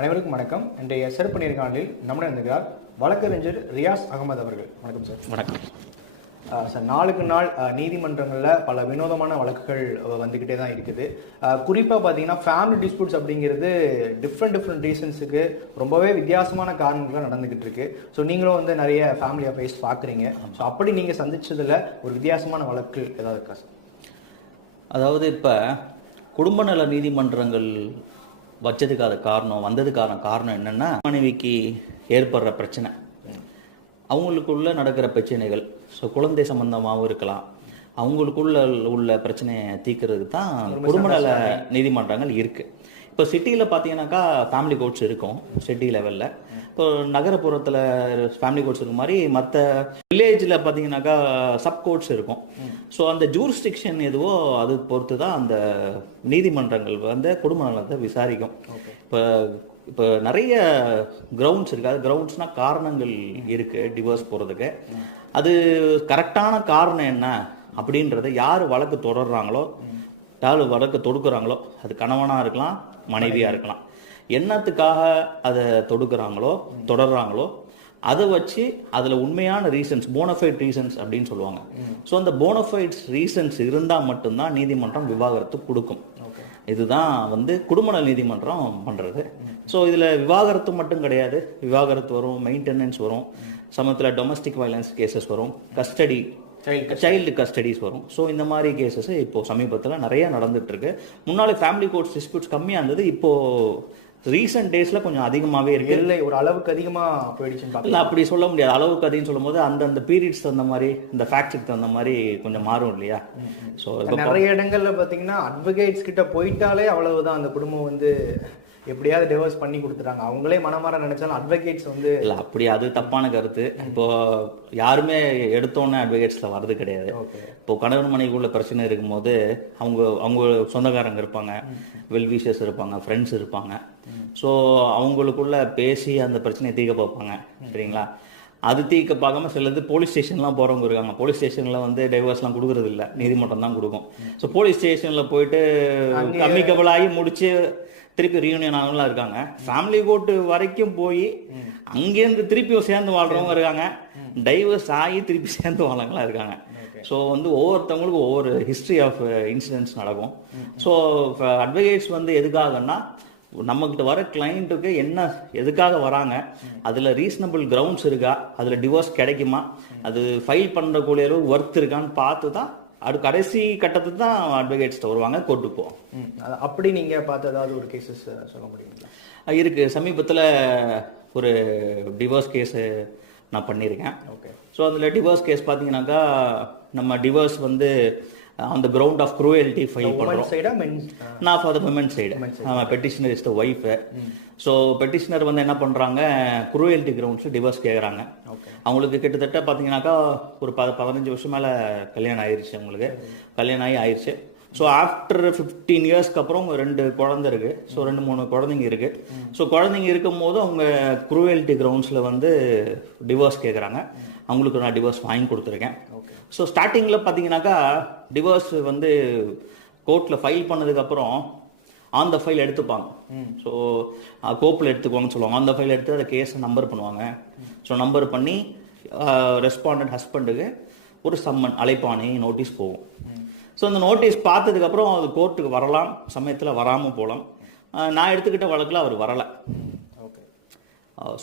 அனைவருக்கும் வணக்கம். இன்றைய சிறப்பு நேர்காணலில் நம்முடன் இருந்திருக்கிறார் வழக்கறிஞர் ரியாஸ் அகமது அவர்கள். வணக்கம் சார். வணக்கம். சார் நாளுக்கு நாள் நீதிமன்றங்களில் பல வினோதமான வழக்குகள் வந்துக்கிட்டே தான் இருக்குது. குறிப்பாக பார்த்தீங்கன்னா ஃபேமிலி டிஸ்பியூட்ஸ் அப்படிங்கிறது டிஃப்ரெண்ட் டிஃப்ரெண்ட் ரீசன்ஸுக்கு ரொம்பவே வித்தியாசமான காரணங்கள்லாம் நடந்துக்கிட்டு இருக்கு. ஸோ நீங்களும் வந்து நிறைய ஃபேமிலி அஃபேர்ஸ் பார்க்குறீங்க ஸோ அப்படி நீங்கள் சந்திச்சதுல ஒரு வித்தியாசமான வழக்கு ஏதாவது இருக்கா சார்? அதாவது இப்போ குடும்ப நல நீதிமன்றங்கள் வச்சதுக்கான காரணம் வந்ததுக்கான காரணம் என்னன்னா மனைவிக்கு ஏற்படுற பிரச்சனை. அவங்களுக்குள்ள நடக்கிற பிரச்சனைகள். ஸோ குழந்தை சம்பந்தமாகவும் இருக்கலாம். அவங்களுக்குள்ள உள்ள பிரச்சனையை தீர்க்கறதுக்கு தான் குடும்ப நல நீதிமன்றங்கள் இருக்கு. இப்போ சிட்டியில் பார்த்தீங்கன்னாக்கா ஃபேமிலி கோர்ட்ஸ் இருக்கும் சிட்டி லெவலில் இப்போ நகரப்புறத்தில் ஃபேமிலி கோர்ட்ஸ் இருக்க மாதிரி மற்ற வில்லேஜில் பார்த்தீங்கன்னாக்கா சப் கோர்ட்ஸ் இருக்கும். ஸோ அந்த ஜூரிஸ்டிக்ஷன் எதுவோ அது பொறுத்து தான் அந்த நீதிமன்றங்கள் வந்து குடும்ப நலத்தை விசாரிக்கும். இப்போ இப்போ நிறைய கிரவுண்ட்ஸ் இருக்கு. அது கிரவுண்ட்ஸ்னா காரணங்கள் இருக்கு டிவோர்ஸ் போகிறதுக்கு அது கரெக்டான காரணம் என்ன அப்படின்றத யார் வழக்கு தொடர்றாங்களோ யார் வழக்கு தொடுக்குறாங்களோ அது கணவனாக இருக்கலாம் மனைவியாக இருக்கலாம். என்னத்துக்காக அதை தொடுக்குறாங்களோ தொடர்றாங்களோ அதை வச்சு அதில் உண்மையான ரீசன்ஸ் போனஃபைட் ரீசன்ஸ் அப்படின்னு சொல்லுவாங்க. ஸோ அந்த போனஃபைட்ஸ் ரீசன்ஸ் இருந்தால் மட்டும்தான் நீதிமன்றம் விவாகரத்து கொடுக்கும். இதுதான் வந்து குடும்ப நீதிமன்றம் பண்ணுறது ஸோ இதில் விவாகரத்து மட்டும் கிடையாது. விவாகரத்து வரும் மெயின்டெனன்ஸ் வரும். சமயத்தில் டொமஸ்டிக் வயலன்ஸ் கேசஸ் வரும். கஸ்டடி சைல்டு கஸ்டடிஸ் வரும். ஸோ இந்த மாதிரி கேசஸ் இப்போ சமீபத்தில் நிறைய நடந்துட்டு இருக்கு முன்னாலே ஃபேமிலி கோர்ட்ஸ் டிஸ்பியூட்ஸ் கம்மியாக இருந்தது. இப்போ ரீசெண்ட் டேஸில் கொஞ்சம் அதிகமாகவே இருக்கு. இல்லை ஒரு அளவுக்கு அதிகமாக போயிடுச்சுன்னு இல்ல அப்படி சொல்ல முடியாது. அளவு கதைன்னு சொல்லும்போது அந்தந்த பீரியட்ஸ் தகுந்த மாதிரி இந்த ஃபேக்ட்ஸுக்கு தகுந்த மாதிரி கொஞ்சம் மாறும் இல்லையா? ஸோ நிறைய இடங்கள்ல பாத்தீங்கன்னா அட்வொகேட்ஸ் கிட்ட போயிட்டாலே அவ்வளவுதான். அந்த குடும்பம் வந்து எப்படியாவது டிவோர்ஸ் பண்ணி கொடுத்துட்டாங்க. அவங்களே மனமாற நினைச்சாலும் அட்வொகேட்ஸ் வந்து இல்ல அப்படி அது தப்பான கருத்து. இப்போ யாருமே எடுத்தோன்னே அட்வொகேட்ஸ்ல வர்றது கிடையாது. இப்போ கணவன் மனைவிக்குள்ள பிரச்சனை இருக்கும்போது அவங்க அவங்க சொந்தக்காரங்க இருப்பாங்க. வெல்விஷர்ஸ் இருப்பாங்க ஃப்ரெண்ட்ஸ் இருப்பாங்க. ஸோ அவங்களுக்குள்ள பேசி அந்த பிரச்சனையை தீர்க்க பார்ப்பாங்க. சரிங்களா? அது தீர்க்க பார்க்காம சிலது போலீஸ் ஸ்டேஷன்லாம் போறவங்க இருக்காங்க. போலீஸ் ஸ்டேஷன்ல வந்து டைவர்ஸ்லாம் கொடுக்கறது இல்ல நீதிமன்றம் தான் கொடுக்கும். ஸோ போலீஸ் ஸ்டேஷன்ல போயிட்டு அமிக்கபிள் ஆகி முடிச்சு திருப்பி ரீயூனியன் ஆனவங்களாம் இருக்காங்க. ஃபேமிலி கோர்ட்டு வரைக்கும் போய் அங்கேருந்து திருப்பி சேர்ந்து வாழ்றவங்க இருக்காங்க. டைவர்ஸ் ஆகி திருப்பி சேர்ந்து வாழ்றவங்களாம் இருக்காங்க. ஸோ வந்து ஒவ்வொருத்தவங்களுக்கும் ஒவ்வொரு ஹிஸ்ட்ரி ஆஃப் இன்சிடென்ட்ஸ் நடக்கும். ஸோ அட்வொகேட்ஸ் வந்து எதுக்காகன்னா நம்மகிட்ட வர கிளைண்ட்டுக்கு என்ன எதுக்காக வராங்க? அதில் ரீசனபிள் கிரவுண்ட்ஸ் இருக்கா? அதில் டிவோர்ஸ் கிடைக்குமா? அது ஃபைல் பண்ணுறக்கூடிய அளவு ஒர்த் இருக்கான்னு பார்த்து தான் அது கடைசி கட்டத்துக்கு தான் அட்வொகேட்ஸ்ட்ட வருவாங்க கோர்ட்டுக்கு போவோம் அப்படி நீங்க பார்த்த ஏதாவது ஒரு கேசஸ் சொல்ல முடியுங்களா? அஹ் இருக்கு. சமீபத்தில் ஒரு டிவோர்ஸ் கேஸு நான் பண்ணியிருக்கேன். ஓகே. ஸோ அதில் டிவோர்ஸ் கேஸ் பார்த்தீங்கன்னாக்கா நம்ம டிவோர்ஸ் வந்து on the ground of cruelty file பண்ணுறோம் நான் for the women side petitioner is the wife so petitioner வந்து என்ன பண்ணுறாங்க குரூயல்ட்டி கிரவுண்ட்ஸில் டிவோர்ஸ் கேட்குறாங்க அவங்களுக்கு கிட்டத்தட்ட பார்த்தீங்கன்னாக்கா ஒரு ப பதினஞ்சு வருஷம் மேலே கல்யாணம் ஆயிருச்சு அவங்களுக்கு. கல்யாணம் ஆகி ஆயிருச்சு. ஸோ ஆஃப்டர் ஃபிஃப்டீன் இயர்ஸ்க்கு அப்புறம் ரெண்டு குழந்தை இருக்கு. ஸோ ரெண்டு மூணு குழந்தைங்க இருக்கு. ஸோ குழந்தைங்க இருக்கும்போது அவங்க குரூவல்ட்டி கிரவுண்ட்ஸில் வந்து டிவோர்ஸ் கேட்குறாங்க அவங்களுக்கு நான் டிவோர்ஸ் வாங்கி கொடுத்துருக்கேன். ஸோ ஸ்டார்டிங்கில் பார்த்தீங்கன்னாக்கா டிவோர்ஸ் வந்து கோர்ட்டில் ஃபைல் பண்ணதுக்கப்புறம் ஆன் த ஃபைல் எடுத்துப்பாங்க. ஸோ கோப்பில் எடுத்துக்குவாங்கன்னு சொல்லுவாங்க. அந்த ஃபைல் எடுத்து அதை கேஸை நம்பர் பண்ணுவாங்க. ஸோ நம்பர் பண்ணி ரெஸ்பாண்டன்ட் ஹஸ்பண்டுக்கு ஒரு சம்மன் அழைப்பாணை நோட்டீஸ் போகும். ஸோ அந்த நோட்டீஸ் பார்த்ததுக்கப்புறம் அது கோர்ட்டுக்கு வரலாம். சமயத்தில் வராமல் போகலாம். நான் எடுத்துக்கிட்ட வழக்கில் அவர் வரலை. ஓகே.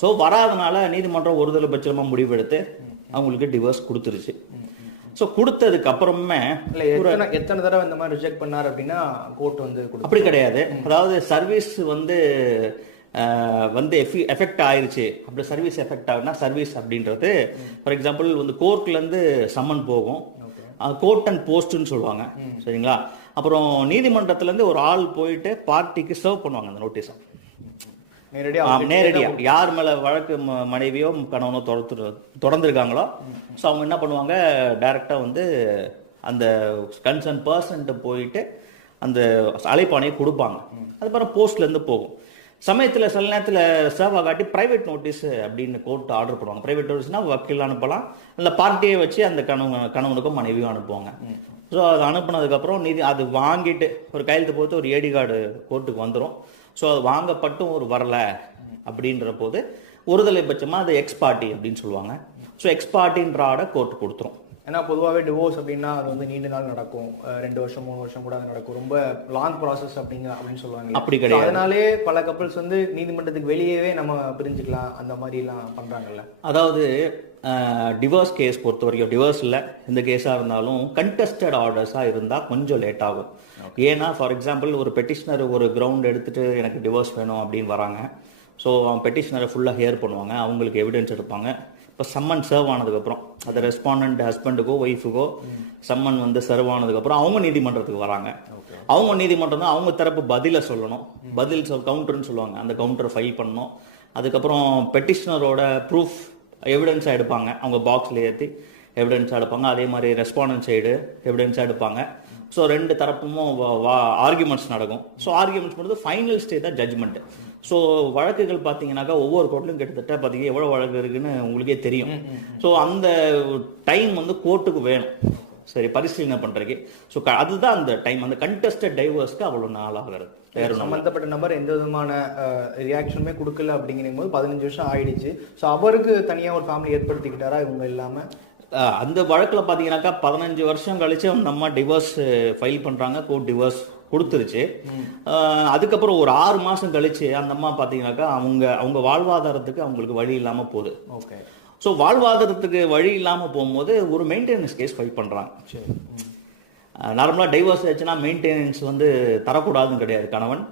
ஸோ வராதனால நீதிமன்றம் ஒருதலை பட்சமாக முடிவெடுத்து அவங்களுக்கு டிவோர்ஸ் கொடுத்துருச்சு. ஸோ கொடுத்ததுக்கு அப்புறமே எத்தனை தடவை இந்த மாதிரி ரிஜெக்ட் பண்ணார் அப்படின்னா கோர்ட் வந்து அப்படி கிடையாது. அதாவது சர்வீஸ் வந்து வந்து எஃபெக்ட் ஆயிருச்சு. அப்படி சர்வீஸ் எஃபெக்ட் ஆகுனா சர்வீஸ் அப்படின்றது. ஃபார் எக்ஸாம்பிள் வந்து கோர்ட்ல இருந்து சம்மன் போகும் கோர்ட் அண்ட் போஸ்ட்னு சொல்லுவாங்க. சரிங்களா? அப்புறம் நீதிமன்றத்துல இருந்து ஒரு ஆள் போயிட்டு பார்ட்டிக்கு சர்வ் பண்ணுவாங்க அந்த நோட்டீஸை நேரடியா ஆம், நேரடியா. யார் மேல வழக்கு மனைவியோ கணவனோ தொடர்ந்து தொடர்ந்துருக்காங்களோ ஸோ அவங்க என்ன பண்ணுவாங்க? டைரக்டா வந்து அந்த கன்சர்ன் பர்சன்ட்டு போயிட்டு அந்த அழைப்பாணையை கொடுப்பாங்க. அதுக்கப்புறம் போஸ்ட்ல இருந்து போகும். சமயத்தில் சில நேரத்தில் சேவா காட்டி பிரைவேட் நோட்டீஸ் அப்படின்னு கோர்ட் ஆர்டர் பண்ணுவாங்க பிரைவேட் நோட்டீஸ்னா வக்கீல் அனுப்பலாம். இல்லை பார்ட்டியை வச்சு அந்த கணவன் கணவனுக்கும் மனைவியும் அனுப்புவாங்க. ஸோ அது அனுப்புனதுக்கப்புறம் நீதி அது வாங்கிட்டு ஒரு கையெழுத்து போட்டு ஒரு ஏடி கார்டு கோர்ட்டுக்கு வந்துடும் ஸோ அது வாங்கப்பட்டும் ஒரு வரல அப்படின்ற போது ஒருதலை பட்சமாக அது எக்ஸ் பார்ட்டி அப்படின்னு சொல்லுவாங்க. ஸோ எக்ஸ் பார்ட்டின்ற ஆர்டர் கோர்ட் கொடுத்துரும். ஏன்னா பொதுவாகவே டிவோர்ஸ் அப்படின்னா அது வந்து நீண்ட நாள் நடக்கும். ரெண்டு வருஷம் மூணு வருஷம் கூட அது நடக்கும். ரொம்ப லாங் ப்ராசஸ் அப்படிங்க அப்படின்னு சொல்லுவாங்க. அப்படி கிடையாது. அதனாலே பல கப்பல்ஸ் வந்து நீதிமன்றத்துக்கு வெளியவே நம்ம பிரிஞ்சுக்கலாம். அந்த மாதிரிலாம் பண்றாங்கல்ல. அதாவது டிவோர்ஸ் கேஸ் பொறுத்த வரைக்கும் டிவோர்ஸ் இல்லை. இந்த கேஸாக இருந்தாலும் கண்டெஸ்டட் ஆர்டர்ஸாக இருந்தால் கொஞ்சம் லேட் ஆகும். ஏன்னா ஃபார் எக்ஸாம்பிள் ஒரு பெட்டிஷனர் ஒரு கிரவுண்ட் எடுத்துட்டு எனக்கு டிவோர்ஸ் வேணும் அப்படின்னு வராங்க. ஸோ அவன் பெட்டிஷனரை ஃபுல்லாக ஹியர் பண்ணுவாங்க. அவங்களுக்கு எவிடன்ஸ் எடுப்பாங்க. இப்போ சம்மன் சர்வ் ஆனதுக்கப்புறம் அது ரெஸ்பாண்டன்ட் ஹஸ்பண்டுக்கோ ஒய்ஃபுக்கோ சம்மன் வந்து சர்வ் ஆனதுக்கப்புறம் அவங்க நீதிமன்றத்துக்கு வராங்க. அவங்க நீதிமன்றம் தான் அவங்க தரப்பு பதிலை சொல்லணும். பதில் சொல் கவுண்டர்னு சொல்லுவாங்க. அந்த கவுண்டரை ஃபைல் பண்ணணும். அதுக்கப்புறம் பெட்டிஷனரோட ப்ரூஃப் எவிடன்ஸாக எடுப்பாங்க. அவங்க பாக்ஸில் ஏற்றி எவிடன்ஸாக எடுப்பாங்க. அதே மாதிரி ரெஸ்பாண்டன்ட் சைடு எவிடன்ஸாக எடுப்பாங்க. ஸோ ரெண்டு தரப்பும் ஆர்குமெண்ட்ஸ் நடக்கும். ஸோ ஆர்குமெண்ட்ஸ் முடிஞ்சு ஃபைனல் ஸ்டே தான் ஜட்ஜ்மெண்ட் ஸோ வழக்குகள் பார்த்தீங்கன்னாக்கா ஒவ்வொரு கோர்ட்லையும் கிட்டத்தட்ட பார்த்தீங்கன்னா எவ்வளோ வழக்கு இருக்குன்னு உங்களுக்கே தெரியும். ஸோ அந்த டைம் வந்து கோர்ட்டுக்கு வேணும். சரி பரிசீலனை பண்ணுறதுக்கு ஸோ அதுதான் அந்த டைம் அந்த கண்டெஸ்டட் டைவர்ஸ்க்கு அவ்வளோ நாள் ஆகிறது வேற. சம்பந்தப்பட்ட நபர் எந்த விதமான ரியாக்ஷனுமே கொடுக்கல அப்படிங்கும் போது பதினஞ்சு வருஷம் ஆயிடுச்சு. ஸோ அவருக்கு தனியா ஒரு ஃபேமிலி ஏற்படுத்திக்கிட்டாரா இவங்க இல்லாம? அஹ் அந்த வழக்கில் பார்த்தீங்கன்னாக்கா பதினஞ்சு வருஷம் கழிச்சு அந்த அம்மா டிவோர்ஸ் ஃபைல் பண்ணுறாங்க கோர்ட் டிவோர்ஸ் கொடுத்துருச்சு. அதுக்கப்புறம் ஒரு ஆறு மாதம் கழிச்சு அந்த அம்மா பார்த்தீங்கன்னாக்கா அவங்க அவங்க வாழ்வாதாரத்துக்கு அவங்களுக்கு வழி இல்லாமல் போகுது. ஓகே. ஸோ வாழ்வாதாரத்துக்கு வழி இல்லாமல் போகும்போது ஒரு மெயின்டெனன்ஸ் கேஸ் ஃபைல் பண்ணுறாங்க நார்மலாக டைவர்ஸ் ஆச்சுன்னா மெயின்டெனன்ஸ் வந்து தரக்கூடாதுன்னு கிடையாது கணவன்.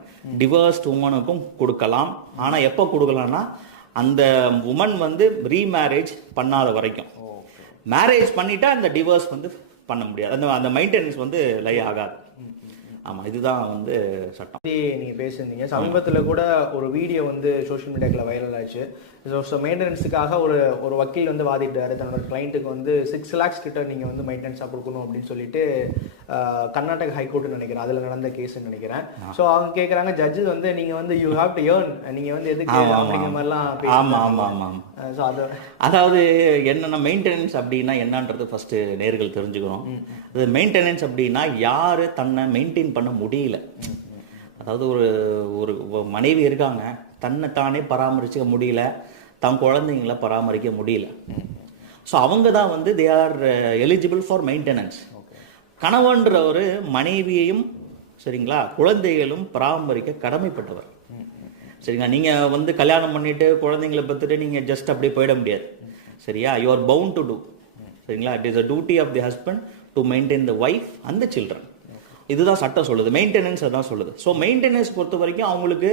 டிவர்ஸ்ட் உமனுக்கும் கொடுக்கலாம். ஆனால் எப்போ கொடுக்கலாம்னா அந்த உமன் வந்து ரீமேரேஜ் பண்ணாத வரைக்கும். மேரேஜ் பண்ணிட்டா அந்த டிவோர்ஸ் வந்து பண்ண முடியாது. அந்த அந்த மெயின்டெனன்ஸ் வந்து லை ஆகாது. ஆமாம் இதுதான் வந்து சட்டம். பத்தி நீங்க பேசியிருந்தீங்க. சமீபத்துல கூட ஒரு வீடியோ வந்து சோஷியல் மீடியாக்ல வைரல் ஆச்சு. ஸோ மெயின்டெனன்ஸுக்காக ஒரு ஒரு வக்கீல் வந்து வாதிட்டாரு. தன்னோட கிளைண்ட்டுக்கு வந்து சிக்ஸ் லேக்ஸ் கிட்ட நீங்க வந்து மெயின்டெனன்ஸாக கொடுக்கணும் அப்படின்னு சொல்லிட்டு கர்நாடக ஹைகோர்ட்னு நினைக்கிறேன். அதுல நடந்த கேஸ்ன்னு நினைக்கிறேன். ஸோ அவங்க கேக்குறாங்க ஜட்ஜு வந்து நீங்க வந்து யூ ஹாவ் டு ஏர்ன் நீங்க வந்து எதுக்கு அப்படிங்கிற. மாதிரிலாம் ஆமா, ஆமா, ஆமா, ஆமா. ஸோ அது அதாவது என்னென்ன மெயின்டெனன்ஸ் அப்படின்னா என்னன்றது ஃபர்ஸ்ட் நேர்கள் தெரிஞ்சுக்கணும். அது மெயின்டெனன்ஸ் அப்படின்னா யாரு தன்னை மெயின்டைன் பண்ண முடியல. அதாவது ஒரு ஒரு ஒரு மனைவி இருக்காங்க தன்னை தானே பராமரிச்சுக்க முடியல தன் குழந்தைங்களை பராமரிக்க முடியல. ஸோ அவங்க தான் வந்து they are eligible for maintenance கணவன்றவர் மனைவியையும் சரிங்களா குழந்தைகளும் பராமரிக்க கடமைப்பட்டவர். சரிங்களா? நீங்கள் வந்து கல்யாணம் பண்ணிவிட்டு குழந்தைங்களை பார்த்துட்டு நீங்கள் ஜஸ்ட் அப்படியே போயிட முடியாது. சரியா? You are bound to do சரிங்களா? It is a duty of the husband to maintain the wife அந்த சில்ட்ரன் இதுதான் சட்டம் சொல்லுது. மெயின்டெனன்ஸ் அதான் சொல்லுது. ஸோ மெயின்டெனன்ஸ் பொறுத்த வரைக்கும் அவங்களுக்கு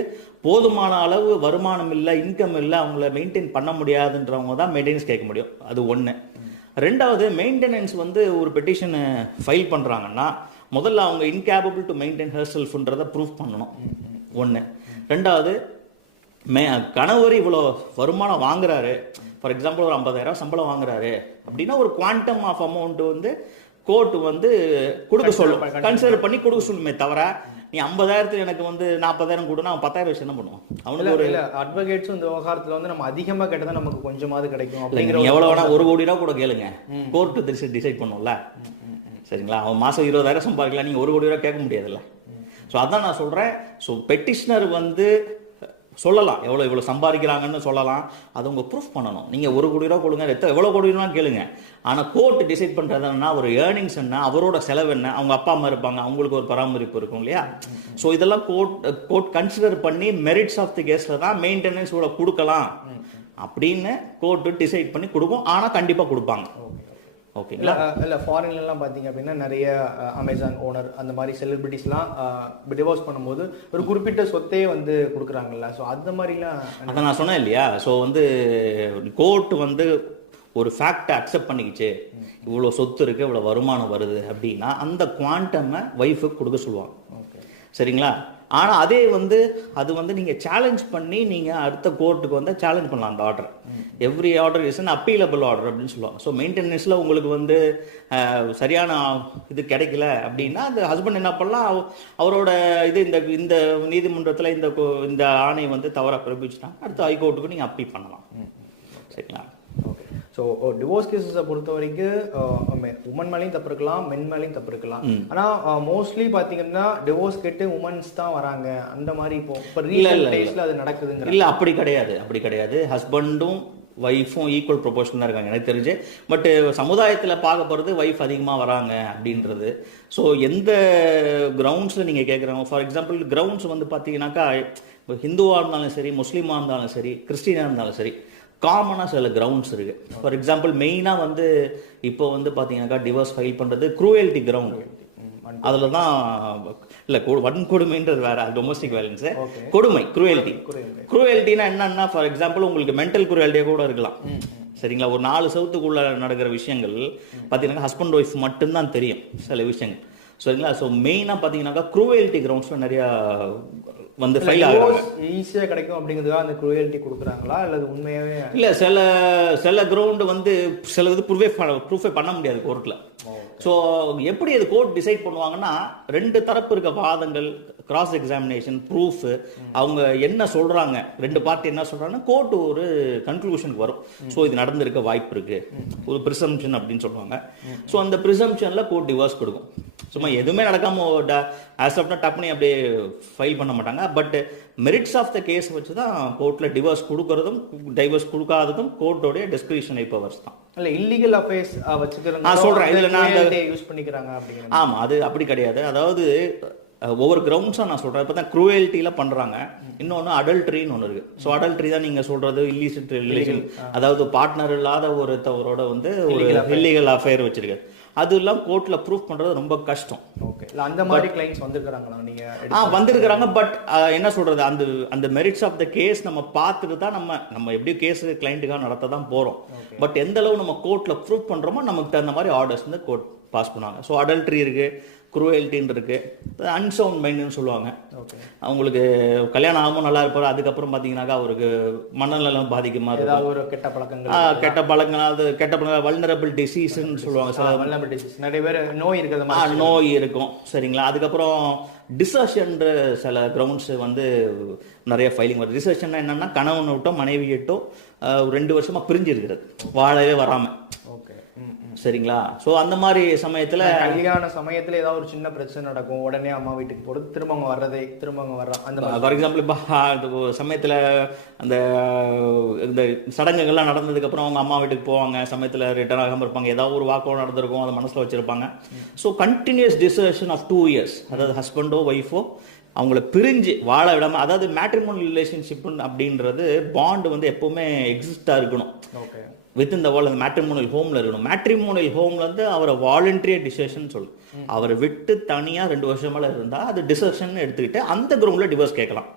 போதுமான அளவு வருமானம் இல்லை இன்கம் இல்லை அவங்கள மெயின்டைன் பண்ண முடியாதுன்றவங்க தான் மெயின்டெனன்ஸ் கேட்க முடியும். அது ஒன்று ரெண்டாவது மெயின்டெனன்ஸ் வந்து ஒரு பெட்டிஷனை ஃபைல் பண்ணுறாங்கன்னா முதல்ல அவங்க இன்கேபபிள் டு மெயின்டைன் ஹர் செல்ஃப்ன்றதை ப்ரூஃப் பண்ணணும். ஒன்று ரெண்டாவது மே கணவர் இவ்வளோ வருமானம் வாங்குறாரு. ஃபார் எக்ஸாம்பிள் ஒரு ஐம்பதாயிரம் சம்பளம் வாங்குறாரு. அப்படின்னா ஒரு குவாண்டம் ஆஃப் அமௌண்ட் வந்து கோர்ட் வந்து கொடுக்க சொல்லும். கன்சிடர் பண்ணி கொடுக்க சொல்லுமே தவிர நீ ஐம்பதாயிரத்துல எனக்கு வந்து நாற்பதாயிரம் கொடுனா அவன் பத்தாயிரம் வச்சு என்ன பண்ணுவான். அவனுக்கு ஒரு அட்வொகேட்ஸும் இந்த விவகாரத்துல வந்து நம்ம அதிகமா கேட்டதா நமக்கு கொஞ்சமாவது கிடைக்கும் அப்படிங்கிற எவ்வளவு வேணா ஒரு கோடி ரூபா கூட கேளுங்க. கோர்ட் டிசைட் பண்ணும்ல. சரிங்களா? அவன் மாசம் இருபதாயிரம் சம்பாதிக்கலாம் நீங்க ஒரு கோடி ரூபா கேட்க முடியாதுல்ல. ஸோ அதான் நான் சொல்றேன். ஸோ பெட்டிஷனர் வந்து சொல்லலாம். எவ்வளோ இவ்வளோ சம்பாதிக்கிறாங்கன்னு சொல்லலாம். அது உங்க ப்ரூஃப் பண்ணணும். நீங்க ஒரு கோடி ரூபா கொடுங்க எத்தனை எவ்வளோ கோடி ரூபா கேளுங்க. ஆனா கோர்ட் டிசைட் பண்றது என்னன்னா ஒரு ஏர்னிங்ஸ் என்ன அவரோட செலவு என்ன அவங்க அப்பா அம்மா இருப்பாங்க. அவங்களுக்கு ஒரு பராமரிப்பு இருக்கும் இல்லையா? ஸோ இதெல்லாம் கோர்ட் கோர்ட் கன்சிடர் பண்ணி மெரிட்ஸ் ஆஃப் தி கேஸ்ல தான் மெயின்டெனன்ஸ் இவ்வளோ கொடுக்கலாம். அப்படின்னு கோர்ட் டிசைட் பண்ணி கொடுக்கும். ஆனா கண்டிப்பா கொடுப்பாங்க. இல்ல ஓகேங்களா இல்ல ஃபாரின்ல எல்லாம் பாத்தீங்க அப்படின்னா நிறைய அமேசான் ஓனர் அந்த மாதிரி செலிபிரிட்டிஸ்லாம் டிவோர்ஸ் பண்ணும்போது ஒரு குறிப்பிட்ட சொத்தையே வந்து கொடுக்குறாங்கல்ல. ஸோ அந்த மாதிரிலாம் அதான் நான் சொன்னேன் இல்லையா? ஸோ வந்து கோர்ட் வந்து ஒரு ஃபேக்டை அக்செப்ட் பண்ணிக்கிச்சு. இவ்வளோ சொத்து இருக்கு இவ்வளோ வருமானம் வருது அப்படின்னா அந்த குவாண்டமை ஒய்ஃபுக்கு கொடுக்க சொல்லுவாங்க. சரிங்களா? ஆனால் அதே வந்து அது வந்து நீங்கள் சேலஞ்ச் பண்ணி நீங்கள் அடுத்த கோர்ட்டுக்கு வந்து சேலஞ்ச் பண்ணலாம் அந்த order every order is an appealable order அப்படின்னு சொல்லுவாங்க. ஸோ மெயின்டெனன்ஸில் உங்களுக்கு வந்து சரியான இது கிடைக்கல அப்படின்னா அந்த ஹஸ்பண்ட் என்ன பண்ணலாம்? அவ- அவரோட இது இந்த இந்த நீதிமன்றத்தில் இந்த இந்த ஆணை வந்து தவறாக பிறப்பிச்சுட்டாங்க. அடுத்த ஹைகோர்ட்டுக்கு நீங்கள் அப்பீல் பண்ணலாம். சரிங்களா? ஓகே. ஸோ டிவோர்ஸ் கேசஸை பொறுத்த வரைக்கும் உமன் மேலேயும் தப்பு இருக்கலாம் மென் மேலேயும் தப்பு இருக்கலாம். ஆனால் மோஸ்ட்லி பார்த்தீங்கன்னா டிவோர்ஸ் கேட்டு உமன்ஸ் தான் வராங்க. அந்த மாதிரி இப்போ இப்போ இல்ல. டேஸில் அது நடக்குதுங்கிற. இல்ல அப்படி கிடையாது அப்படி கிடையாது. ஹஸ்பண்டும் ஒய்ஃபும் ஈக்குவல் ப்ரொபோர்ஷன் தான் இருக்காங்க எனக்கு தெரிஞ்சு. பட் சமுதாயத்தில் பார்க்க போகிறது ஒய்ஃப் அதிகமாக வராங்க அப்படின்றது. ஸோ எந்த கிரவுண்ட்ஸில் நீங்கள் கேட்குறாங்க ஃபார் எக்ஸாம்பிள் கிரவுண்ட்ஸ் வந்து பார்த்தீங்கன்னாக்கா ஹிந்துவாக இருந்தாலும் சரி முஸ்லீமாக இருந்தாலும் சரி கிறிஸ்டினாக இருந்தாலும் சரி காமனாக சில கிரவுண்ட்ஸ் இருக்கு. ஃபார் எக்ஸாம்பிள் மெயினாக வந்து இப்போ வந்து பார்த்தீங்கன்னாக்கா டிவோர்ஸ் ஃபைல் பண்ணுறது க்ரூயல்ட்டி கிரவுண்ட் அதில் தான் இல்லை வன்கொடுமைன்றது வேற டொமஸ்டிக் வயலன்ஸ். கொடுமை குரூயல்ட்டி Cruelty. குரூயல்ட்டினா என்னன்னா ஃபார் எக்ஸாம்பிள் உங்களுக்கு மென்டல் குரூயல்ட்டியே கூட இருக்கலாம். சரிங்களா? ஒரு நாலு சவுத்துக்குள்ள நடக்கிற விஷயங்கள் பார்த்தீங்கன்னா ஹஸ்பண்ட் ஒய்ஃப் மட்டும்தான் தெரியும் சில விஷயங்கள். சரிங்களா? ஸோ மெயினாக பார்த்தீங்கன்னாக்கா குரூயல்ட்டி கிரவுண்ட்ஸில் நிறையா வந்து ஃபைல் ஆகுறாங்க ஈஸியாக கிடைக்கும் அப்படிங்கிறதுக்காக அந்த குரூயல்ட்டி கொடுக்குறாங்களா? அல்லது உண்மையாவே இல்ல சில சில கிரவுண்ட் வந்து சில இது ப்ரூஃபே ப்ரூஃபே பண்ண முடியாது கோர்ட்ல ஸோ எப்படி அது கோர்ட் டிசைட் பண்ணுவாங்கன்னா ரெண்டு தரப்பு இருக்க வாதங்கள் கிராஸ் எக்ஸாமினேஷன் ப்ரூஃப் அவங்க என்ன சொல்றாங்க ரெண்டு பார்ட்டி என்ன சொல்றாங்கன்னா கோர்ட் ஒரு கன்க்ளூஷனுக்கு வரும். ஸோ இது நடந்திருக்க வாய்ப்பு இருக்கு. ஒரு ப்ரிசம்ஷன் அப்படின்னு சொல்லுவாங்க. ஸோ அந்த ப்ரிசம்ஷன்ல கோர்ட் டிவோர்ஸ் கொடுக்கும். சும்மா எதுவுமே நடக்காம ஆஸ் ஆஃப்னா டப்னி அப்படியே ஃபைல் பண்ண மாட்டாங்க. But merits of the case வச்சு தான் கோர்ட்ல டிவோர்ஸ் கொடுக்கறதும் டைவர்ஸ் கொடுக்காததும் கோர்ட்டோடைய டிஸ்கிரிஷனரி பவர்ஸ் தான். இல்ல இல்லீகல் அஃபேர்ஸ் வச்சுக்கிறாங்க நான் சொல்றேன். இதுல நான் யூஸ் பண்ணிக்கிறாங்க அப்படிங்கிற ஆமா அது அப்படி கிடையாது. அதாவது ஒவ்வொரு கிரவுண்ட்ஸாக நான் சொல்றேன். இப்போ தான் க்ரூயல்ட்டியில் பண்றாங்க. இன்னொன்று அடல்ட்ரின்னு ஒன்று இருக்கு. ஸோ அடல்ட்ரி தான் நீங்க சொல்றது இல்லீசிட் ரிலேஷன் அதாவது பார்ட்னர் இல்லாத ஒருத்தவரோட வந்து ஒரு இல்லீகல் அஃபேர் வச்சிருக்கு அது எல்லாம் கோர்ட்ல ப்ரூஃப் பண்றது ரொம்ப கஷ்டம். ஓகே இல்ல அந்த மாதிரி கிளைண்ட்ஸ் வந்திருக்கிறாங்களா நீங்க ஆ வந்திருக்கிறாங்க. பட் என்ன சொல்றது? அந்த அந்த மெரிட்ஸ் ஆஃப் த கேஸ் நம்ம பார்த்துட்டு தான் நம்ம நம்ம எப்படி கேஸ் கிளைண்ட்டுக்காக நடத்த தான் போறோம். பட் எந்த அளவு நம்ம கோர்ட்ல ப்ரூஃப் பண்றோமோ நமக்கு தகுந்த மாதிரி ஆர்டர்ஸ் வந்து கோர்ட் பாஸ் பண்ணுவாங்க. ஸோ அடல்ட்ரி இருக்கு. குரூயல்ட்டின்னு இருக்கு அன்சவுண்ட் மைண்டுன்னு சொல்லுவாங்க. அவங்களுக்கு கல்யாணம் ஆகாம நல்லா இருப்பாரு அதுக்கப்புறம் பாத்தீங்கன்னாக்கா அவருக்கு மனநலம் பாதிக்குமா இருக்கும். ஒரு கெட்ட பழக்கங்கள் கெட்ட பழக்கம் அது கெட்ட பழக்கம் வல்னரபிள் டிசீஸ்ன்னு சொல்லுவாங்க. சில vulnerabilities. நிறைய பேர் நோய் இருக்கிறது நோய் இருக்கும். சரிங்களா? அதுக்கப்புறம் டிசர்ஷன்ற சில கிரவுண்ட்ஸ் வந்து நிறைய ஃபைலிங் வருது. டிசர்ஷன் என்னன்னா கணவனை விட்டோ மனைவி விட்டோ ரெண்டு வருஷமா பிரிஞ்சு இருக்கிறது வாழவே வராம. ஓகே சரிங்களா? ஸோ அந்த மாதிரி சமயத்துல கல்யாண சமயத்துல ஏதாவது ஒரு சின்ன பிரச்சனை நடக்கும். உடனே அம்மா வீட்டுக்கு போறது திரும்ப அவங்க வர்றதே திரும்ப அவங்க வர்ற அந்த ஃபார் எக்ஸாம்பிள் இப்போ அந்த சமயத்தில் அந்த இந்த சடங்குகள்லாம் நடந்ததுக்கு அப்புறம் அவங்க அம்மா வீட்டுக்கு போவாங்க. சமயத்தில் ரிட்டர்ன் ஆகாமல் இருப்பாங்க. ஏதாவது ஒரு வாக்கம் நடந்திருக்கும் அதை மனசில் வச்சிருப்பாங்க. So continuous desertion of two years அதாவது ஹஸ்பண்டோ ஒய்ஃபோ அவங்கள பிரிஞ்சு வாழ விடாம அதாவது மேட்ரிமோனல் ரிலேஷன்ஷிப் அப்படின்றது பாண்ட் வந்து எப்பவுமே எக்ஸிஸ்டாக இருக்கணும். ஓகே வித் இந்த வேர்ல்டு மேட்ரிமோனியல் ஹோம்ல இருக்கணும். மேட்ரிமோனியல் ஹோம்ல இருந்து அவரை வாலண்டரியா டிசிஷன் சொல்லும் அவரை விட்டு தனியா ரெண்டு வருஷம் மேல இருந்தா அது டிசிஷன் எடுத்துக்கிட்டு அந்த கிரவுண்ட்ல டிவோர்ஸ் கேட்கலாம்.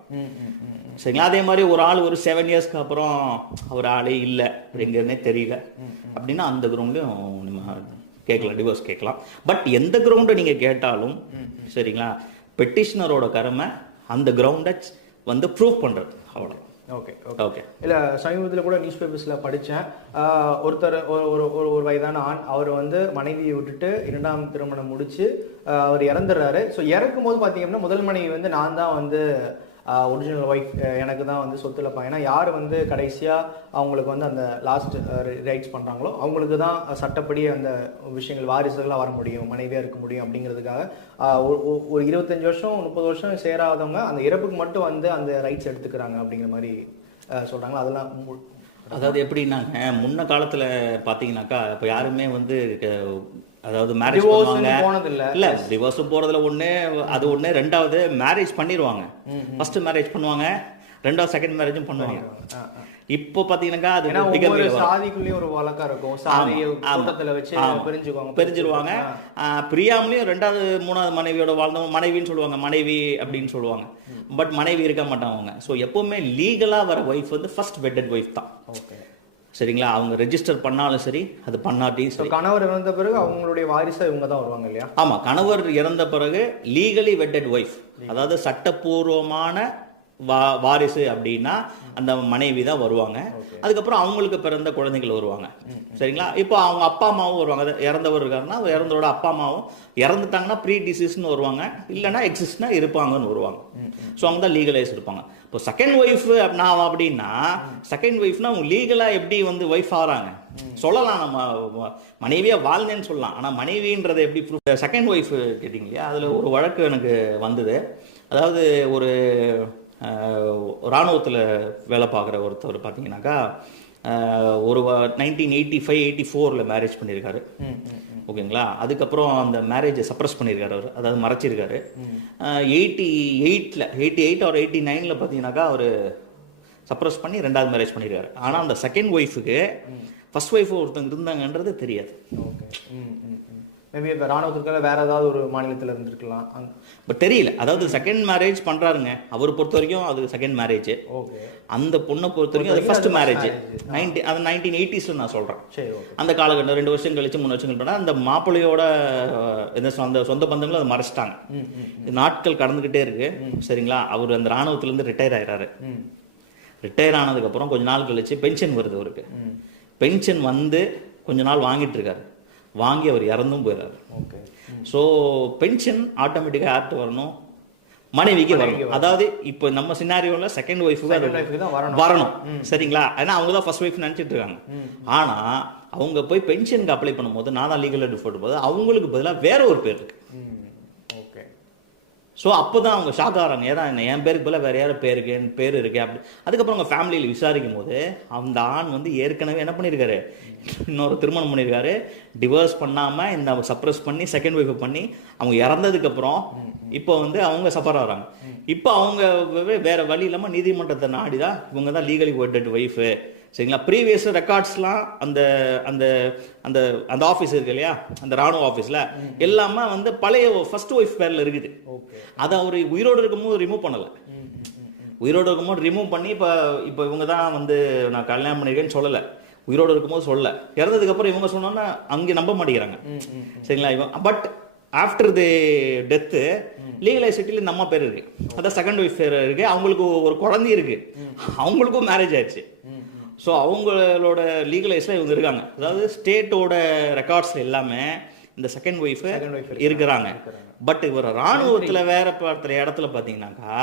சரிங்களா? அதே மாதிரி ஒரு ஆள் ஒரு செவன் இயர்ஸ்க்கு அப்புறம் அவர் ஆளே இல்லை எங்கன்னே தெரியல. அப்படின்னா அந்த கிரவுண்ட்லயும் நம்ம கேட்கலாம் டிவோர்ஸ் கேட்கலாம். பட் எந்த கிரவுண்டை நீங்க கேட்டாலும் சரிங்களா? பெட்டிஷனரோட கடமை அந்த கிரவுண்டை வந்து ப்ரூவ் பண்றது. அவ்வளோ ஓகே ஓகே இல்ல சமீபத்தில் கூட நியூஸ் பேப்பர்ஸ்ல ஆஹ் ஒருத்தர் ஒரு ஒரு ஒரு வயதான ஆண் அவர் வந்து மனைவியை விட்டுட்டு இரண்டாம் திருமணம் முடிச்சு ஆஹ் அவர் இறந்துடுறாரு. ஸோ இறக்கும் போது பார்த்தீங்கன்னா முதல் மனைவி வந்து நான் தான் வந்து ஒரிஜினல் ஒய்ஃப் எனக்கு தான் வந்து சொத்துல பா ஏன்னா யார் வந்து கடைசியாக அவங்களுக்கு வந்து அந்த லாஸ்ட் ரைட்ஸ் பண்ணுறாங்களோ அவங்களுக்கு தான் சட்டப்படி அந்த விஷயங்கள் வாரிசுகளாக வர முடியும் மனைவியாக இருக்க முடியும் அப்படிங்கிறதுக்காக. ஒரு- இருபத்தஞ்சி இருபத்தஞ்சு வருஷம் முப்பது வருஷம் சேராதவங்க அந்த இறப்புக்கு மட்டும் வந்து அந்த ரைட்ஸ் எடுத்துக்கிறாங்க அப்படிங்கிற மாதிரி ஆஹ் அதெல்லாம் மு- அதாவது எப்படின்னாங்க முன்ன காலத்தில் பார்த்தீங்கன்னாக்கா இப்போ யாருமே வந்து அதாவது மேரேஜ் பண்ணுவாங்க. இல்ல டிவோர்ஸ் போறதுல ஒண்ணு அது ஒண்ணு. ரெண்டாவது மேரேஜ் பண்ணிடுவாங்க. ஃபர்ஸ்ட் மேரேஜ் பண்ணுவாங்க. ரெண்டாவது செகண்ட் மேரேஜும் பண்ணுவாங்க. இப்போ பாத்தீங்கன்னாக்கா அது வரும். சாதிக்குள்ளேயும் ஒரு வழக்கம் இருக்கும். சாதியை. கூட்டத்துல வச்சு. பிரிஞ்சுக்குவாங்க. பிரிஞ்சிருவாங்க. பிரியாமலையும் ரெண்டாவது மூணாவது மனைவியோட வாழ்ந்தவங்க மனைவின்னு சொல்லுவாங்க. மனைவி அப்படின்னு சொல்லுவாங்க. பட் மனைவி இருக்க மாட்டாங்க அவங்க. ஸோ எப்பவுமே லீகலா வர ஒய்ஃப் வந்து ஃபர்ஸ்ட் வெட்டட் ஒய்ஃப் தான். ஓகே சரிங்களா? அவங்க ரெஜிஸ்டர் பண்ணாலும் சரி அது பண்ணாட்டியும் சரி. கணவர் இறந்த பிறகு அவங்களுடைய வாரிசா இவங்க தான் வருவாங்க இல்லையா? ஆமா கணவர் இறந்த பிறகு லீகலி வெட்டட் ஒய்ஃப் அதாவது சட்டப்பூர்வமான வா வாரிசு அப்படின்னா அந்த மனைவி தான் வருவாங்க. அதுக்கப்புறம் அவங்களுக்கு பிறந்த குழந்தைகள் வருவாங்க. சரிங்களா? இப்போ அவங்க அப்பா அம்மாவும் வருவாங்க. இறந்தவர் இருக்காருன்னா இறந்தவரோட அப்பா அம்மாவும் இறந்துட்டாங்கன்னா ப்ரீ டிசீஸ்னு வருவாங்க. இல்லைன்னா எக்ஸிஸ்ட்னா இருப்பாங்கன்னு வருவாங்க. ஸோ அவங்க தான் லீகலைஸ் இருப்பாங்க. இப்போ செகண்ட் ஒய்ஃப் நான் அப்படின்னா செகண்ட் ஒய்ஃப்னா அவங்க லீகலாக எப்படி வந்து ஒய்ஃப் ஆகிறாங்க? சொல்லலாம். நம்ம ம- மனைவியா வாழ்ந்தேன்னு சொல்லலாம். ஆனா மனைவின்றதை எப்படி ப்ரூஃப் செகண்ட் ஒய்ஃப் கேட்டிங்க இல்லையா? அதுல ஒரு வழக்கு எனக்கு வந்தது. அதாவது ஒரு இராணுவத்தில் வேலை பார்க்குற ஒருத்தர் பார்த்தீங்கன்னாக்கா ஒரு நைன்டீன் எயிட்டி ஃபைவ் எயிட்டி ஃபோரில் மேரேஜ் பண்ணியிருக்காரு ஓகேங்களா? அதுக்கப்புறம் அந்த மேரேஜை சப்ரஸ் பண்ணியிருக்காரு அவர். அதாவது மறைச்சிருக்காரு. எயிட்டி எயிட்டில் எயிட்டி எயிட் ஒரு எயிட்டி நைனில் பார்த்தீங்கன்னாக்கா அவர் சப்ரஸ் பண்ணி ரெண்டாவது மேரேஜ் பண்ணியிருக்காரு. ஆனால் அந்த செகண்ட் ஒய்ஃபுக்கு ஃபர்ஸ்ட் ஒய்ஃப் ஒருத்தங்க இருந்தாங்கன்றது தெரியாது. ஓகே. மேபி இப்போ ராணுவத்துக்குள்ள வேற ஏதாவது ஒரு மாநிலத்தில் இருந்திருக்கலாம். பட் தெரியல. அதாவது செகண்ட் மேரேஜ் பண்றாருங்க. அவர் பொறுத்த வரைக்கும் அது செகண்ட் மேரேஜ் ஓகே அந்த பொண்ணை பொறுத்த வரைக்கும் அது ஃபர்ஸ்ட் மேரேஜ். நைன்டி அது நைன்டீன் எயிட்டிஸில் நான் சொல்கிறேன் சரி அந்த காலகட்டம் ரெண்டு வருஷம் கழிச்சு மூணு வருஷம் கழிச்சு அந்த மாப்பிள்ளையோட இந்த சொந்த சொந்த பந்தங்களும் அதை மறைச்சிட்டாங்க. நாட்கள் கடந்துக்கிட்டே இருக்கு. சரிங்களா? அவர் அந்த ராணுவத்திலேருந்து ரிட்டையர் ஆயிடுறாரு ரிட்டையர் ஆனதுக்கப்புறம் கொஞ்ச நாள் கழிச்சு பென்ஷன் வருது அவருக்கு. பென்ஷன் வந்து கொஞ்ச நாள் வாங்கிட்டு இருக்காரு. வாங்கி அவர் இறந்தும் போயிடுறாரு ஓகே ஸோ பென்ஷன் ஆட்டோமேட்டிக்காக யார்கிட்ட வரணும். மனைவிக்கு வரணும். அதாவது இப்போ நம்ம சினாரியோல செகண்ட் ஒய்ஃபுக்கு வரணும். சரிங்களா? ஏன்னா அவங்க தான் ஃபர்ஸ்ட் ஒய்ஃப் நினைச்சிட்டு இருக்காங்க. ஆனா அவங்க போய் பென்ஷனுக்கு அப்ளை பண்ணும்போது நான் தான் லீகல் டிஃபோர்ட் போது அவங்களுக்கு பதிலாக வேற ஒரு பேர் இருக்கு. ஸோ அப்போ தான் அவங்க ஷாக் ஆகிறாங்க. ஏன்னா என்ன என் பேருக்கு பதிலாக வேற யாரும் பேருக்கு என் பேர் இருக்கு அப்படி. அதுக்கப்புறம் அவங்க ஃபேமிலியில் விசாரிக்கும் போது அந்த ஆண் வந்து ஏற்கனவே என்ன பண்ணியிருக்காரு? இன்னொரு திருமணம் பண்ணியிருக்காரு. டிவோர்ஸ் பண்ணாமல் இந்த சப்ரஸ் பண்ணி செகண்ட் ஒய்ஃப் பண்ணி அவங்க இறந்ததுக்கப்புறம் இப்போ வந்து அவங்க சஃபர் ஆகிறாங்க. இப்போ அவங்க வேற வழி இல்லாமல் நீதிமன்றத்தை நாடி தான் இவங்க தான் லீகலி வெட்டட் ஒய்ஃபு சரிங்களா? ப்ரீவியஸ் ரெக்கார்ட்ஸ்லாம் அந்த அந்த அந்த அந்த ஆஃபீஸ் இருக்கு இல்லையா? அந்த ராணுவ ஆஃபீஸில் எல்லாமே வந்து பழைய ஃபர்ஸ்ட் ஒய்ஃப் பேரில் இருக்குது. அதை அவர் உயிரோடு இருக்கும்போது ரிமூவ் பண்ணல. உயிரோடு இருக்கும்போது ரிமூவ் பண்ணி இப்போ இப்போ இவங்க தான் வந்து நான் கல்யாணம் பண்ணிருக்கேன்னு சொல்லலை. உயிரோடு இருக்கும்போது சொல்லல. இறந்ததுக்கு அப்புறம் இவங்க சொன்னோன்னா அங்கே நம்ப மாட்டேங்கிறாங்க. சரிங்களா? இவன் பட் ஆஃப்டர் தி டெத்து லீகலைசிட்டியில் இந்த அம்மா பேர் இருக்கு. அதான் செகண்ட் ஒய்ஃப் பேர் இருக்கு. அவங்களுக்கு ஒரு குழந்தை இருக்கு. அவங்களுக்கும் மேரேஜ் ஆயிடுச்சு. ஸோ அவங்களோட லீகலைஸில் இவங்க இருக்காங்க. அதாவது ஸ்டேட்டோட ரெக்கார்ட்ஸ் எல்லாமே இந்த செகண்ட் ஒய்ஃப் இருக்கிறாங்க. பட் இவர் ராணுவத்துல வேற பார்த்துற இடத்துல பார்த்தீங்கன்னாக்கா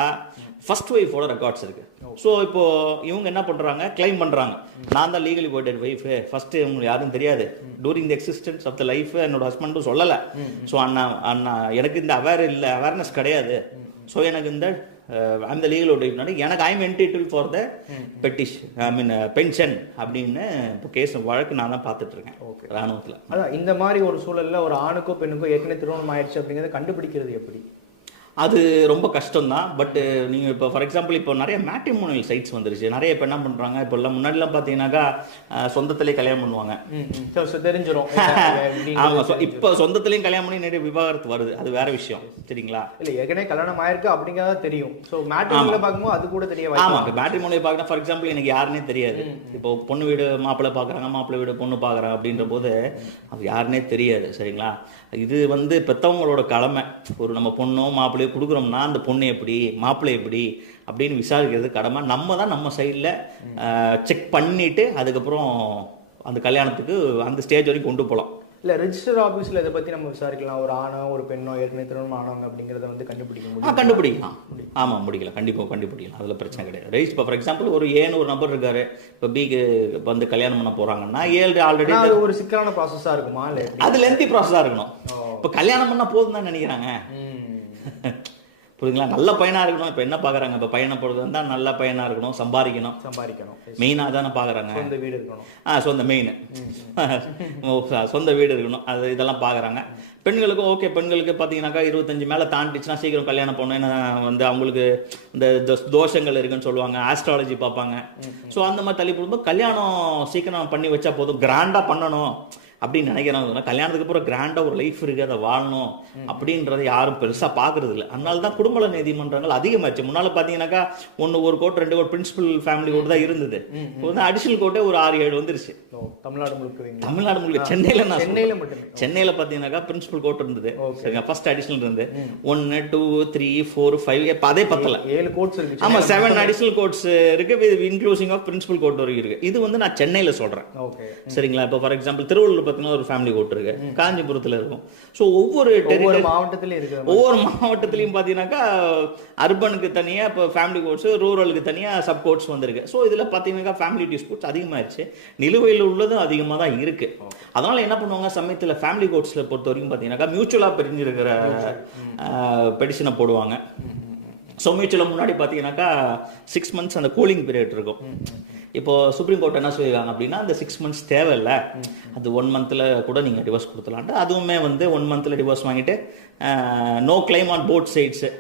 ஃபர்ஸ்ட் ஒய்ஃபோட ரெக்கார்ட்ஸ் இருக்கு. ஸோ இப்போ இவங்க என்ன பண்றாங்க? கிளைம் பண்றாங்க. நான் தான் லீகலி போய்டட் ஒய்ஃப் ஃபர்ஸ்ட் இவங்களுக்கு யாரும் தெரியாது. During the existence of the life என்னோட ஹஸ்பண்டும் சொல்லலை. ஸோ அண்ணா அண்ணா எனக்கு இந்த அவேர் இல்லை அவேர்னஸ் கிடையாது. ஸோ எனக்கு இந்த அந்த லீகல் ஒய்ஃப்னால எனக்கு I'm entitled for the petition I mean pension அப்படின்னு இப்போ கேஸ் வழக்கு நான் தான் பார்த்துட்டு இருக்கேன் Okay. ராணுவத்தில் அதான் இந்த மாதிரி ஒரு சூழல்ல ஒரு ஆணுக்கோ பெண்ணுக்கோ ஏற்கனவே திருமணம் ஆயிடுச்சு அப்படிங்கறத கண்டுபிடிக்கிறது எப்படி? அது ரொம்ப கஷ்டம் தான் பட் நீங்க இப்போ ஃபார் எக்ஸாம்பிள் இப்போ நிறைய மேட்ரிமோனியல் சைட்ஸ் வந்துருச்சு. நிறைய இப்போ என்ன பண்றாங்க? இப்போ எல்லாம் முன்னாடிலாம் பார்த்தீங்கன்னா சொந்தத்திலே கல்யாணம் பண்ணுவாங்க. ம் ம். So, so தெரிஞ்சிரும். ஆமா சொ- இப்போ சொந்தத்திலையும் கல்யாணம் பண்ணி நிறைய விவாகரத்து வருது. அது வேற விஷயம். சரிங்களா? இல்ல ஏற்கனவே கல்யாணம் ஆயிருக்கு அப்படிங்கறத தெரியும். சோ மேட்ரிமோனில பார்க்கும்போது அது கூட தெரிய ஆமா வாய்ப்பு இப்போ மேட்ரிமோனியை பார்க்கணும் ஃபார் எக்ஸாம்பிள் எனக்கு யாருன்னே தெரியாது. இப்போ பொண்ணு வீடு மாப்பிள்ளை பார்க்குறாங்க மாப்பிள்ளை வீடு பொண்ணு பார்க்குறாங்க அப்படின்ற போது அது யாருன்னே தெரியாது. சரிங்களா? இது வந்து பெத்தவங்களோட கடமை. ஒரு நம்ம மாப்பிள்ளையோ கொடுக்குறோம்னா அந்த பொண்ணு எப்படி மாப்பிள்ளை எப்படி அப்படின்னு விசாரிக்கிறது கடமை. நம்ம தான் நம்ம சைடில் செக் பண்ணிட்டு அதுக்கப்புறம் அந்த கல்யாணத்துக்கு அந்த ஸ்டேஜ் வரைக்கும் கொண்டு போகலாம் இல்ல ரெஜிஸ்டர் ஆபீஸ்ல இதை பத்தி நம்ம விசாரிக்கலாம். ஒரு ஆணோ ஒரு பெண்ணோ ஏற்கனவே திருமணம் ஆனவங்க அப்படிங்கறத வந்து கண்டுபிடிக்க முடியும்? கண்டுபிடிக்கலாம். ஆமாம் முடிக்கலாம். கண்டிப்பாக கண்டுபிடிக்கலாம். அதில் பிரச்சனை கிடையாது. ரைஸ் இப்போ ஃபார் எக்ஸாம்பிள் ஒரு ஏன்னு ஒரு நபர் இருக்காரு. இப்போ பிக்கு வந்து கல்யாணம் பண்ண போகிறாங்கன்னா ஏழு ஆல்ரெடி அது ஒரு சிக்கலான ப்ராசஸா இருக்குமா? இல்ல அது லென்த்தி ப்ராசஸாக இருக்கணும். இப்போ கல்யாணம் பண்ணால் போதும் தான் நினைக்கிறாங்க. புரியுதுங்களா? நல்ல பையனாக இருக்கணும். இப்போ என்ன பார்க்குறாங்க இப்போ பையனை பொறுத்து வந்தால் நல்ல பையனாக இருக்கணும். சம்பாதிக்கணும். சம்பாதிக்கணும். மெயினாக தானே பார்க்குறாங்க சொந்த வீடு இருக்கணும். ஆ சொந்த மெயின் சொந்த வீடு இருக்கணும். அது இதெல்லாம் பார்க்குறாங்க பெண்களுக்கு ஓகே பெண்களுக்கு பார்த்தீங்கன்னாக்கா இருபத்தஞ்சு மேலே தாண்டிச்சுன்னா சீக்கிரம் கல்யாணம் பண்ணணும். ஏன்னா வந்து அவங்களுக்கு இந்த தோஷ- தோஷங்கள் இருக்குன்னு சொல்லுவாங்க. ஆஸ்ட்ராலஜி பார்ப்பாங்க. ஸோ அந்த மாதிரி தள்ளி போடும்போது கல்யாணம் சீக்கிரம் பண்ணி வச்சா போதும். கிராண்டாக பண்ணணும். அப்படின்னு நினைக்கிறாங்க கல்யாணத்துக்கு அப்புறம் கிராண்டாக ஒரு லைஃப் இருக்கு அதை வாழணும். அப்படின்றத யாரும் பெருசாக பார்க்கறது இல்லை அதனால தான் குடும்ப நீதிமன்றங்கள் அதிகமாச்சு. முன்னால் பார்த்தீங்கன்னாக்கா ஒன்று ஒரு கோட் ரெண்டு கோட் பிரின்சிபல் ஃபேமிலி கோட் தான் இருந்தது. வந்து அடிஷனல் கோட்டே ஒரு ஆறு ஏழு வந்துருச்சு. தமிழ்நாடு முழுக்க தமிழ்நாடு முழுக்க சென்னையில் நான் சென்னையில. மட்டுமே. சென்னையில் பார்த்தீங்கன்னாக்கா பிரின்சிபல் கோட் இருந்தது. சரிங்க ஃபர்ஸ்ட் அடிஷனல் இருந்து ஒன்று டூ த்ரீ ஃபோர் ஃபைவ் இப்போ அதே பத்தல. ஏழு கோட்ஸ் இருக்கு. ஆமா செவன் அடிஷனல் கோட்ஸ் இருக்கு. இது இன்க்ளூசிங் ஆஃப் பிரின்சிபல் கோட் வரைக்கும் இருக்கு. இது வந்து நான் சென்னையில் சொல்றேன். ஓகே. சரிங்களா? இப்போ ஃபார் எக்ஸாம்பிள் திருவள்ளூர் பார்த்தீங்கன்னா ஒரு ஃபேமிலி கோர்ட் இருக்கு. காஞ்சிபுரத்தில் இருக்கும். ஸோ ஒவ்வொரு ஒவ்வொரு இருக்கிற மாதிரி. ஒவ்வொரு மாவட்டத்திலையும் பார்த்தீங்கன்னாக்கா அர்பனுக்கு தனியாக இப்போ ஃபேமிலி கோர்ட்ஸ் ரூரலுக்கு தனியாக சப் கோர்ட்ஸ் வந்திருக்கு. ஸோ இதில் பார்த்தீங்கன்னாக்கா ஃபேமிலி டிஸ்பியூட்ஸ் அதிகமாகிடுச்சு நிலுவையில் உள்ளதும் அதிகமாக தான் இருக்கு. அதனால என்ன பண்ணுவாங்க சமயத்தில் ஃபேமிலி கோர்ட்ஸில் பொறுத்த வரைக்கும் பார்த்தீங்கன்னாக்கா மியூச்சுவலாக பிரிஞ்சிருக்கிற பெடிஷனை போடுவாங்க. ஸோ மியூச்சுவலாக முன்னாடி பார்த்தீங்கன்னாக்கா சிக்ஸ் மந்த்ஸ் அந்த கூலிங் பீரியட் இருக்கும். இப்போ சுப்ரீம் கோர்ட் என்ன சொல்லியிருக்காங்க அப்படின்னா அந்த சிக்ஸ் மந்த்ஸ் தேவையில்ல. அது ஒன் மந்த்தில் கூட நீங்கள் டிவோர்ஸ் கொடுத்துலான்ட்டு அதுவுமே வந்து ஒன் மந்த்தில் டிவோர்ஸ் வாங்கிட்டு no claim on both sides